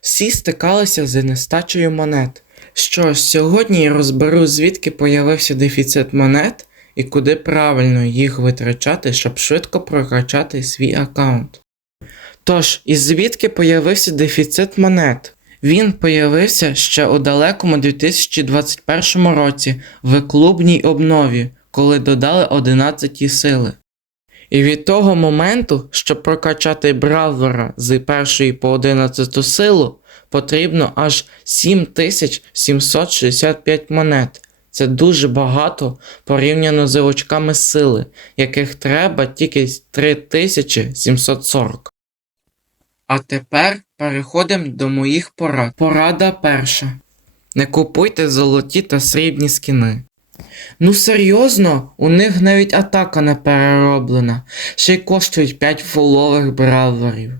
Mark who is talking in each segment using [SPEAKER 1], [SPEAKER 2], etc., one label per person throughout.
[SPEAKER 1] Всі стикалися з нестачею монет. Що ж, сьогодні я розберу, звідки появився дефіцит монет і куди правильно їх витрачати, щоб швидко прокачати свій аккаунт. Тож, і звідки появився дефіцит монет? Він появився ще у далекому 2021 році в клубній обнові, коли додали 11 сили. І від того моменту, щоб прокачати бравлера з першої по 11 силу, потрібно аж 7765 монет. Це дуже багато порівняно з очками сили, яких треба тільки 3740. А тепер переходимо до моїх порад. Порада перша. Не купуйте золоті та срібні скіни. Ну серйозно, у них навіть атака не перероблена, ще й коштують 5 фулових бравлерів.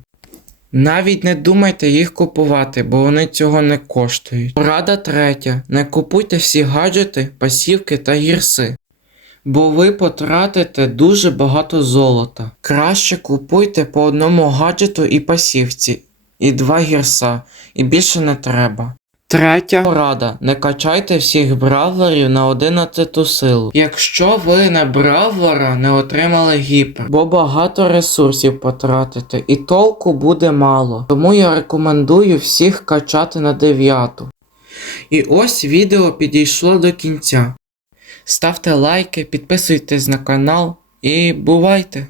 [SPEAKER 1] Навіть не думайте їх купувати, бо вони цього не коштують. Порада третя. Не купуйте всі гаджети, пасівки та гірси. Бо ви потратите дуже багато золота. Краще купуйте по одному гаджету і пасівці, і два гірса, і більше не треба. Третя порада. Не качайте всіх бравлерів на 11 силу. Якщо ви на бравлера не отримали гіпер, бо багато ресурсів потратите, і толку буде мало. Тому я рекомендую всіх качати на 9. І ось відео підійшло до кінця. Ставте лайки, підписуйтесь на канал і бувайте!